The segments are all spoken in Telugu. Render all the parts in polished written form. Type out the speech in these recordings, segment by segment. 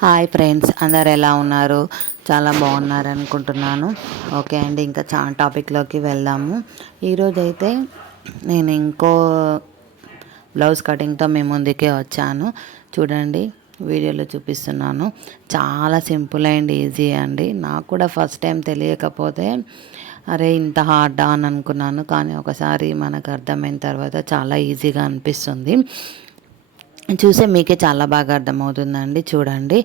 హాయ్ ఫ్రెండ్స్, అందరు ఎలా ఉన్నారు? చాలా బాగున్నారు అనుకుంటున్నాను. ఓకే అండి, ఇంకా చాలా టాపిక్లోకి వెళ్దాము. ఈరోజైతే నేను ఇంకో బ్లౌజ్ కటింగ్తో మీ ముందుకే వచ్చాను. చూడండి, వీడియోలో చూపిస్తున్నాను. చాలా సింపుల్ అండ్ ఈజీ అండి. నాకు కూడా ఫస్ట్ టైం తెలియకపోతే అరే ఇంత హార్డా అని అనుకున్నాను. కానీ ఒకసారి మనకు అర్థమైన తర్వాత చాలా ఈజీగా అనిపిస్తుంది. చూసే మీకే చాలా బాగా అర్థమవుతుందండి. చూడండి.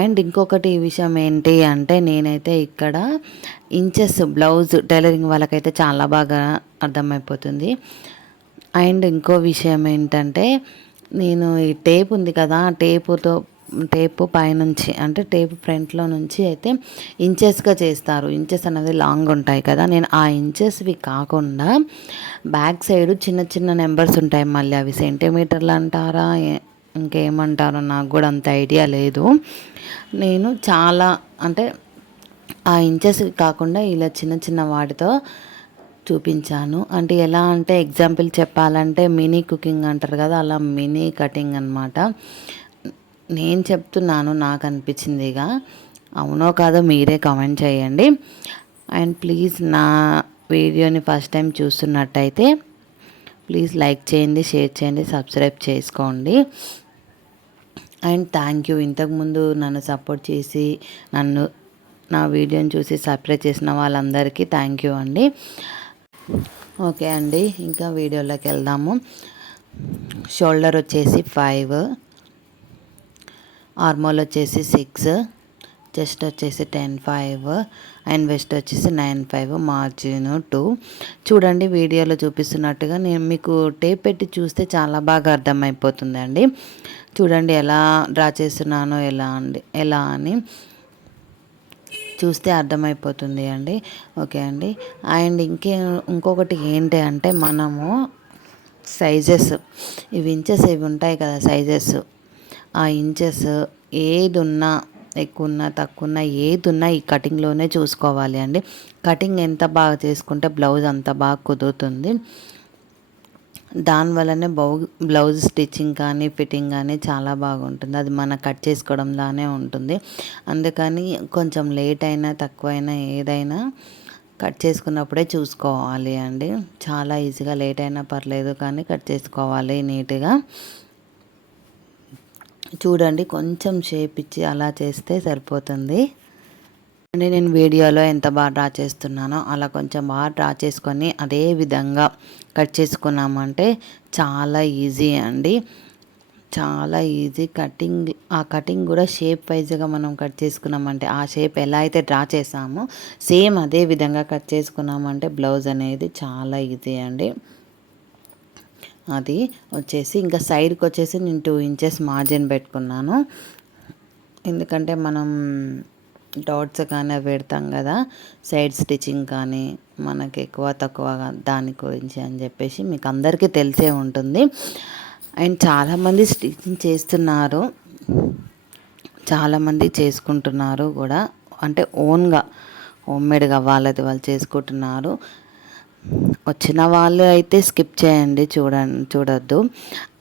అండ్ ఇంకొకటి ఈ విషయం ఏంటి అంటే, నేనైతే ఇక్కడ ఇంచెస్ బ్లౌజ్ టైలరింగ్ వాళ్ళకైతే చాలా బాగా అర్థమైపోతుంది. అండ్ ఇంకో విషయం ఏంటంటే, నేను ఈ టేప్ ఉంది కదా, టేపు పైనుంచి అంటే టేప్ ఫ్రంట్లో నుంచి అయితే ఇంచెస్గా చేస్తారు. ఇంచెస్ అనేది లాంగ్ ఉంటాయి కదా, నేను ఆ ఇంచెస్వి కాకుండా బ్యాక్ సైడ్ చిన్న చిన్న నెంబర్స్ ఉంటాయి. మళ్ళీ అవి సెంటీమీటర్లు అంటారా ఇంకేమంటారో నాకు కూడా అంత ఐడియా లేదు. నేను చాలా అంటే ఆ ఇంచెస్ కాకుండా ఇలా చిన్న చిన్న వాటితో చూపించాను. అంటే ఎలా అంటే ఎగ్జాంపుల్ చెప్పాలంటే మినీ కుకింగ్ అంటారు కదా, అలా మినీ కటింగ్ అనమాట. నేను చెప్తున్నాను నాకు అనిపించిందిగా. అవునో కాదో మీరే కామెంట్ చేయండి. అండ్ ప్లీజ్ నా వీడియోని ఫస్ట్ టైం చూస్తున్నట్టయితే ప్లీజ్ లైక్ చేయండి, షేర్ చేయండి, సబ్స్క్రైబ్ చేసుకోండి. అండ్ థ్యాంక్ యూ, ఇంతకుముందు నన్ను సపోర్ట్ చేసి నా వీడియోని చూసి సబ్స్క్రైబ్ చేసిన వాళ్ళందరికీ థ్యాంక్ యూ అండి. ఓకే అండి, ఇంకా వీడియోలోకి వెళ్దాము. షోల్డర్ వచ్చేసి 5, ఆర్మోల్ వచ్చేసి 6, చెస్ట్ వచ్చేసి 10.5 అండ్ వెస్ట్ వచ్చేసి 9.5, మార్జిన్ 2. చూడండి, వీడియోలో చూపిస్తున్నట్టుగా నేను మీకు టేప్ పెట్టి చూస్తే చాలా బాగా అర్థమైపోతుందండి. చూడండి ఎలా డ్రా చేస్తున్నానో ఎలా అని చూస్తే అర్థమైపోతుంది అండి. ఓకే అండి. అండ్ ఇంకొకటి ఏంటి అంటే, మనము సైజెస్ ఇవి ఇంచెస్ ఇవి ఉంటాయి కదా సైజెస్, ఆ ఇంచెస్ ఏది ఉన్నా ఎక్కువ ఉన్నా తక్కువ ఉన్నా ఏది ఉన్నా ఈ కటింగ్లోనే చూసుకోవాలి అండి. కటింగ్ ఎంత బాగా చేసుకుంటే బ్లౌజ్ అంత బాగా కుదురుతుంది. దానివల్లనే బ్లౌజ్ స్టిచ్చింగ్ కానీ ఫిట్టింగ్ కానీ చాలా బాగుంటుంది. అది మనం కట్ చేసుకోవడంలానే ఉంటుంది. అందుకని కొంచెం లేట్ అయినా తక్కువైనా ఏదైనా కట్ చేసుకున్నప్పుడే చూసుకోవాలి అండి. చాలా ఈజీగా లేట్ అయినా పర్లేదు కానీ కట్ చేసుకోవాలి నీట్గా. చూడండి, కొంచెం షేప్ ఇచ్చి అలా చేస్తే సరిపోతుంది. అంటే నేను వీడియోలో ఎంత బాగా డ్రా చేస్తున్నానో అలా కొంచెం బాగా డ్రా చేసుకొని అదే విధంగా కట్ చేసుకున్నామంటే చాలా ఈజీ అండి. చాలా ఈజీ కటింగ్. ఆ కటింగ్ కూడా షేప్ వైజ్గా మనం కట్ చేసుకున్నామంటే, ఆ షేప్ ఎలా అయితే డ్రా చేసామో సేమ్ అదే విధంగా కట్ చేసుకున్నామంటే బ్లౌజ్ అనేది చాలా ఈజీ అండి. అది వచ్చేసి ఇంకా సైడ్కి వచ్చేసి నేను 2 ఇంచెస్ మార్జిన్ పెట్టుకున్నాను. ఎందుకంటే మనం డాట్స్ కానీ పెడతాం కదా, సైడ్ స్టిచ్చింగ్ కానీ మనకి ఎక్కువ తక్కువ దాని గురించి అని చెప్పేసి మీకు అందరికీ తెలిసే ఉంటుంది. అండ్ చాలామంది స్టిచ్చింగ్ చేస్తున్నారు, చాలామంది చేసుకుంటున్నారు కూడా. అంటే హోమ్మేడ్గా వాళ్ళది వాళ్ళు చేసుకుంటున్నారు. వచ్చిన వాళ్ళు అయితే స్కిప్ చేయండి, చూడొద్దు.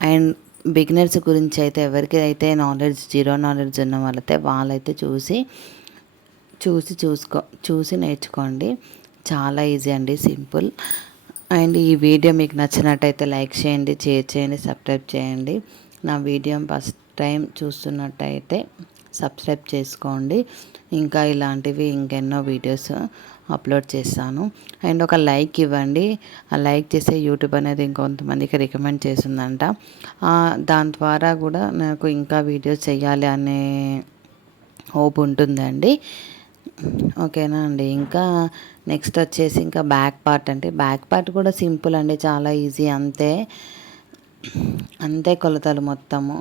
అండ్ బిగినర్స్ గురించి అయితే ఎవరికి అయితే జీరో నాలెడ్జ్ ఉన్న వాళ్ళైతే చూసి నేర్చుకోండి. చాలా ఈజీ అండి, సింపుల్. అండ్ ఈ వీడియో మీకు నచ్చినట్టయితే లైక్ చేయండి, షేర్ చేయండి, సబ్స్క్రైబ్ చేయండి. నా వీడియో ఫస్ట్ టైం చూస్తున్నట్టయితే సబ్స్క్రైబ్ చేసుకోండి. ఇంకా ఇలాంటివి ఇంకెన్నో వీడియోస్ అప్లోడ్ చేస్తాను. అండ్ ఒక లైక్ ఇవ్వండి. ఆ లైక్ చేస్తే యూట్యూబ్ అనేది ఇంకొంతమందికి రికమెండ్ చేస్తుందంట. దాని ద్వారా కూడా నాకు ఇంకా వీడియోస్ చేయాలి అనే హోప్ ఉంటుందండి. ఓకేనా అండి. ఇంకా నెక్స్ట్ వచ్చేసి ఇంకా బ్యాక్ పార్ట్. అంటే బ్యాక్ పార్ట్ కూడా సింపుల్ అండి, చాలా ఈజీ. అంతే కొలతలు మొత్తము.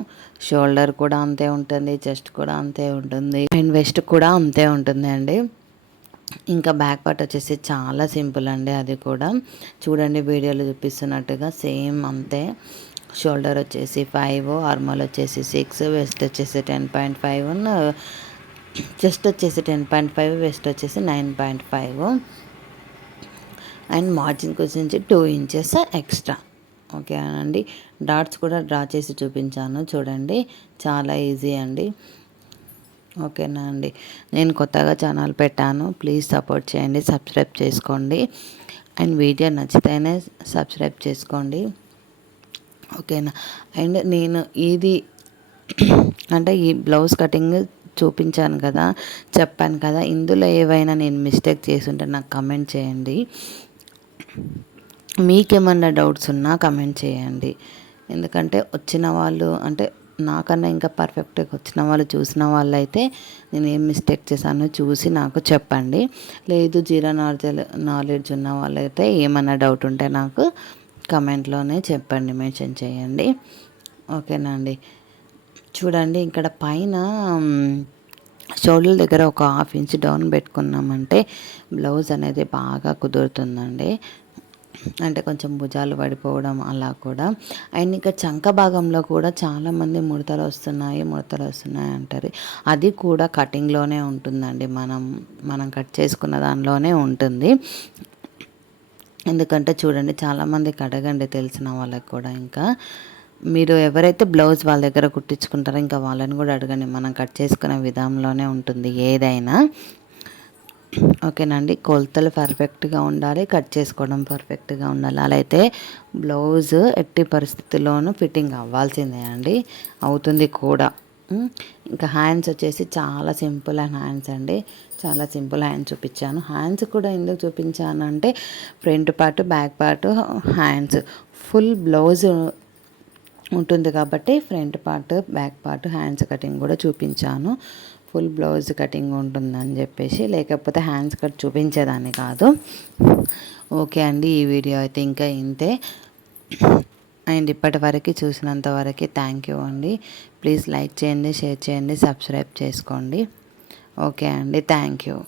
షోల్డర్ కూడా అంతే ఉంటుంది, చెస్ట్ కూడా అంతే ఉంటుంది, అండ్ వెస్ట్ కూడా అంతే ఉంటుంది అండి. ఇంకా బ్యాక్ పార్ట్ వచ్చేసి చాలా సింపుల్ అండి. అది కూడా చూడండి, వీడియోలో చూపిస్తున్నట్టుగా సేమ్ అంతే. షోల్డర్ వచ్చేసి 5, ఆర్మల్ వచ్చేసి 6, వెస్ట్ వచ్చేసి 10.5, చెస్ట్ వచ్చేసి 10.5, వెస్ట్ వచ్చేసి 9.5 అండ్ మార్జిన్ గురించి 2 ఇంచెస్ ఎక్స్ట్రా. ఓకే అండి. డాట్స్ కూడా డ్రా చేసి చూపించాను చూడండి, చాలా ఈజీ అండి. ఓకేనా అండి. నేను కొత్తగా ఛానల్ పెట్టాను, ప్లీజ్ సపోర్ట్ చేయండి, సబ్స్క్రైబ్ చేసుకోండి. అండ్ వీడియో నచ్చితేనే సబ్స్క్రైబ్ చేసుకోండి, ఓకేనా. అండ్ నేను ఇది అంటే ఈ బ్లౌజ్ కటింగ్ చూపించాను కదా, చెప్పాను కదా, ఇందులో ఏవైనా నేను మిస్టేక్ చేసుంటే నాకు కమెంట్ చేయండి. మీకేమన్నా డౌట్స్ ఉన్నా కమెంట్ చేయండి. ఎందుకంటే వచ్చిన వాళ్ళు అంటే నాకన్నా ఇంకా పర్ఫెక్ట్గా వచ్చిన వాళ్ళు, చూసిన వాళ్ళు అయితే నేను ఏం మిస్టేక్ చేశానో చూసి నాకు చెప్పండి. లేదు జీరో నాలెడ్జ్ ఉన్న వాళ్ళైతే ఏమన్నా డౌట్ ఉంటే నాకు కమెంట్లోనే చెప్పండి, మెన్షన్ చేయండి, ఓకేనా అండి. చూడండి ఇక్కడ పైన షోల్డర్ దగ్గర ఒక 1/2 ఇంచ్ డౌన్ పెట్టుకున్నామంటే బ్లౌజ్ అనేది బాగా కుదురుతుందండి. అంటే కొంచెం భుజాలు పడిపోవడం అలా కూడా. అండ్ ఇంకా చంక భాగంలో కూడా చాలామంది ముడతలు వస్తున్నాయి అంటారు. అది కూడా కటింగ్లోనే ఉంటుందండి, మనం కట్ చేసుకున్న దానిలోనే ఉంటుంది. ఎందుకంటే చూడండి, చాలామందికి అడగండి తెలిసిన వాళ్ళకి కూడా. ఇంకా మీరు ఎవరైతే బ్లౌజ్ వాళ్ళ దగ్గర కుట్టించుకుంటారో ఇంకా వాళ్ళని కూడా అడగండి, మనం కట్ చేసుకునే విధానంలోనే ఉంటుంది ఏదైనా, ఓకేనండి. కొలతలు పర్ఫెక్ట్గా ఉండాలి, కట్ చేసుకోవడం పర్ఫెక్ట్గా ఉండాలి. అలా అయితే బ్లౌజ్ ఎట్టి పరిస్థితుల్లోనూ ఫిట్టింగ్ అవ్వాల్సిందే అండి, అవుతుంది కూడా. ఇంకా హ్యాండ్స్ వచ్చేసి చాలా సింపుల్ హ్యాండ్స్ అండి, చాలా సింపుల్ హ్యాండ్స్ చూపించాను. హ్యాండ్స్ కూడా ఎందుకు చూపించానంటే front part, back part, hands full blouse ఉంటుంది కాబట్టి front part, back part, hands cutting కూడా చూపించాను. ఫుల్ బ్లౌజ్ కటింగ్ ఉంటుందని చెప్పేసి, లేకపోతే హ్యాండ్స్ కట్ చూపించేదాన్ని కాదు. ఓకే అండి, ఈ వీడియో అయితే ఇంకా ఇంతే. అండ్ ఇప్పటి వరకు చూసినంత వరకు థ్యాంక్ యూ అండి. ప్లీజ్ లైక్ చేయండి, షేర్ చేయండి, సబ్స్క్రైబ్ చేసుకోండి, ఓకే అండి. Thank you.